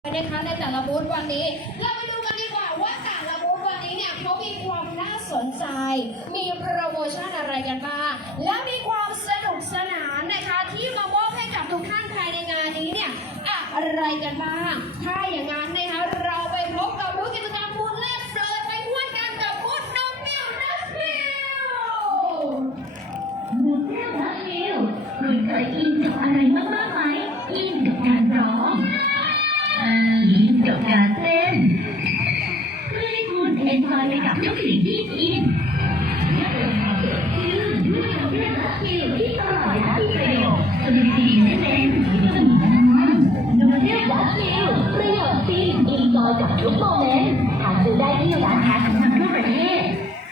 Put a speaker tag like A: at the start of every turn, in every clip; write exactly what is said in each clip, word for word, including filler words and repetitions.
A: นะคะในแต่ละบูธวันนี้เราไปดูกันดีกว่าว่าแต่ละบูธวันนี้เนี่ยเขามีความน่าสนใจมีโปรโมชั่นอะไรกันบ้างและมีความสนุกสนานนะคะที่มามอบให้กับทุกท่านภายในงานนี้เนี่ยอะไรกันบ้างถ้าอย่างนั้นนะคะเราไปพบกับบูธกิจกรรมบูธแรกเลยไปพูดกันกับบูธน้องมิวนัสมิว
B: น้องแก้วรักมิวคุณเคยอินกับอะไรมากๆไหมอินกับการร้องอินกับการเต้นเพื่อให้คุณเอนจอยไปกับทุกสิ่งที่อินและเติมความสดชื่นด้วยน้ำแก้วรักมิวที่อร่อยและมีประโยชน์สนุกดีแน่ๆที่จะมีทั้งนั้นน้ำแก้วรักมิวประโยชน์ดีเอนจอยกับทุกโมเมนต์หาซื้อได้ที่ร้านค้าชั้นนำทั่วประเทศ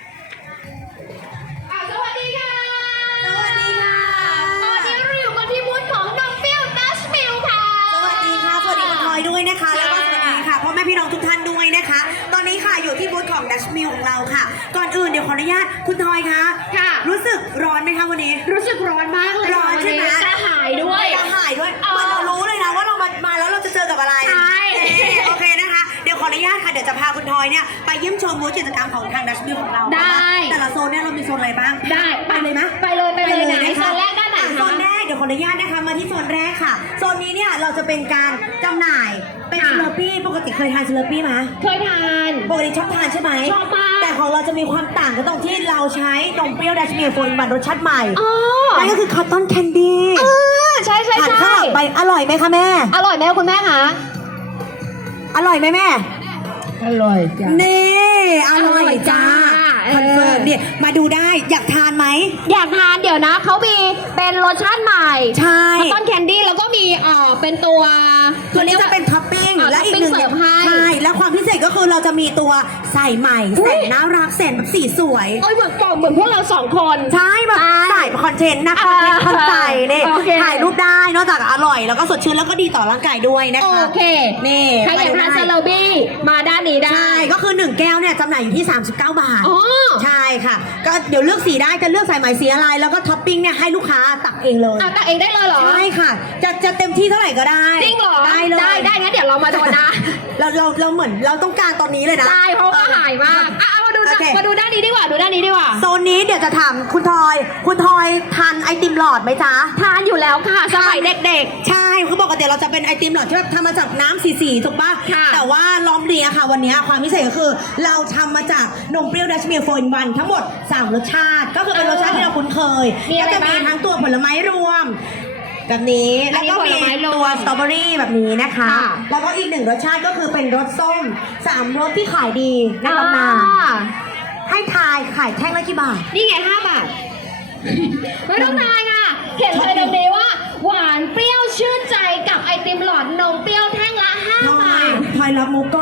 A: สวัสดีค่ะ สวัสดีค่ะ ตอนนี้เราอยู่กันที่บูธของน้องมิวนัสมิวค่ะ
C: สวัสดีค่ะ สวัสดีคุณพลอยด้วยนะคะ แล้วก็สวัสดีค่ะพ่อแม่พี่น้องทุกท่านด้วยนะคะ ตอนนี้ค่ะอยู่ที่บูธของดัชมิลของเราค่ะ ก่อนอื่นเดี๋ยวขออนุญาตคุณพลอยคะ
A: ค่ะ
C: รู้สึกร้อนไหมคะวันนี้
A: รู้สึกร้อนมากเลย
C: ร้อนใช่ไหม
A: กระหายด้วย
C: กระหายด้วย
A: เออ
C: เหมันเรารู้เลยนะว่าเรามามาแล้วเราจะเจอกับอะไร
A: ใช่
C: เอ๊ะโอเคนะคะ เดี๋ยวขออนุญาตค่ะ เดี๋ยวจะพาคุณพลอยเนี่ยไปเยี่ยมชมบูธกิจกรรมของทางดัชมิลของเรา
A: ได้
C: แต่ละโซนเนี่ยเรามีโซนอะไรบ้าง
A: ได้
C: ไปเลยไหม
A: ไปเลยไปเลยไหน
C: นะคะ
A: โซนแรกด้านไหน
C: อ่ะ
A: คะ
C: โซนแรกเดี๋ยวขออนุญาตนะคะมาที่โซนแรกค่ะ โซนนี้เนี่ยเราจะเป็นการจำหน่ายเป็น
A: ค่ะ
C: สเลอร์ปี้ปกติเคยทานสเลอร์ปี้ไหม
A: เคยทาน
C: ปกติชอบทานใช่ไหม
A: ชอบมาก
C: แต่ของเราจะมีความต่างกันตรงที่เราใช้นมเปรี้ยวดัชมิลโฟนบันรสชาติใหม่
A: อ๋อ
C: นั่นก็คือคอตตอนแคนดี้
A: อ่าใช่ใช่
C: ทาน
A: ใช่
C: ข้าวไปอร่อยไหมคะแม่
A: อร่อยไหมคุณแม่คะ
C: อร่อยไหมแม่
A: อร่อยจ้ะ
C: นี่อร่อยจ้า
A: เออ
C: คอนเฟิร์มเนี่ยมาดูได้อยากทานไหม
A: อยากทานเดี๋ยวนะเขามีเป็นรสชาติใหม่
C: ใช่
A: ต้นแคนดี้แล้วก็มีเอ่อเป็นตัว
C: ตัวนี้จะเป็นท็อปปิ้ง
A: อ่า
C: และอีกหนึ่ง
A: ท็อปปิ้งเสริมให้
C: ใช่แล้วความพิเศษก็คือเราจะมีตัวใส่ใหม่
A: อุ๊ย
C: แสนน่ารักแสนแบบสีสวย
A: โอ้ยเหมือนกล่องเหมือนพวกเราสองคน
C: ใช่แบบ
A: ใช่
C: ใส่คอนเทนต์นะคอนเทนต์คอนใจเนี่ย
A: โอเค
C: ถ่ายรูปได้นอกจากอร่อยแล้วก็สดชื่นแล้วก็ดีต่อร่างกายด้วยนะคะ
A: โอเค
C: นี่
A: ใครอยากทานซาลาบี้มาด้านนี้ได้
C: ใช่ก็คือหนึ่งแก้วเนี่ยจำหน่ายอยู่ที่สามสิบเก้าบาท
A: อ๋อ
C: ใช่ค่ะ ก็เดี๋ยวเลือกสีได้จะเลือกใส่ไหมสีอะไรแล้วก็ท็อปปิ้งเนี่ยให้ลูกค้าตักเองเลย
A: เอาตักเองได้เลยเหรอ
C: ใช่ค่ะ จะจะเต็มที่เท่าไหร่ก็ได้
A: จริงเหรอ
C: ได้เลย
A: ได้ได้งั้นเดี๋ยวเรามาโดนนะ
C: เราเราเราเหมือนเราต้องการตอนนี้เลยนะ
A: ใช่เพราะว่าหายมากอ่ะเอามาดูนะ
C: โอเค
A: มาดูด้านนี้ดีกว่าดูด้านนี้ดีกว่า
C: โซนนี้เดี๋ยวจะถามคุณทอย คุณทอยทานไอติมหลอดไหมจ๊ะ
A: ทานอยู่แล้วค่ะสมัยเด็ก
C: ใช่คือปกติเราจะเป็นไอติมหลอดที่แบบทำมาจากน้ำสีๆถูกปะ
A: ค่ะ
C: แต่ว่าล้อมเรียค่ะ วันนี้ความพิเศษก็คือ เราทำมาจากนมเปรี้ยวดัชมิลโฟนวันทั้งหมดสามรสชาติ ก็คือเป็นรสชาติที่เราคุ้นเคย
A: มีอะไร
C: ก็จะมี
A: บ้าง
C: ทั้งตัวผลไม้รวมแบบนี้
A: อั
C: แล้
A: น
C: ว
A: นี้
C: ก็มี
A: ผลไม้รวม
C: ตัวสตรอเบอรี่แบบนี้นะคะ
A: ค่ะ
C: แล้วก็อีกหนึ่งรสชาติก็คือเป็นรสส้มสามรสที่ขายดีในตำนาน
A: อ่า
C: ให้ทายขายแท่งละกี่บาท
A: นี่ไงห้าบาท ไม่ต้องทายค่ะเขียนเลยตรงนี้ว่า หวานเปรี้ยวชื่นใจกับไอติมหลอดนมเปรี้ยวแท่งละห้า
C: ทอบ
A: าย ท
C: ทอยรับมุกก่อน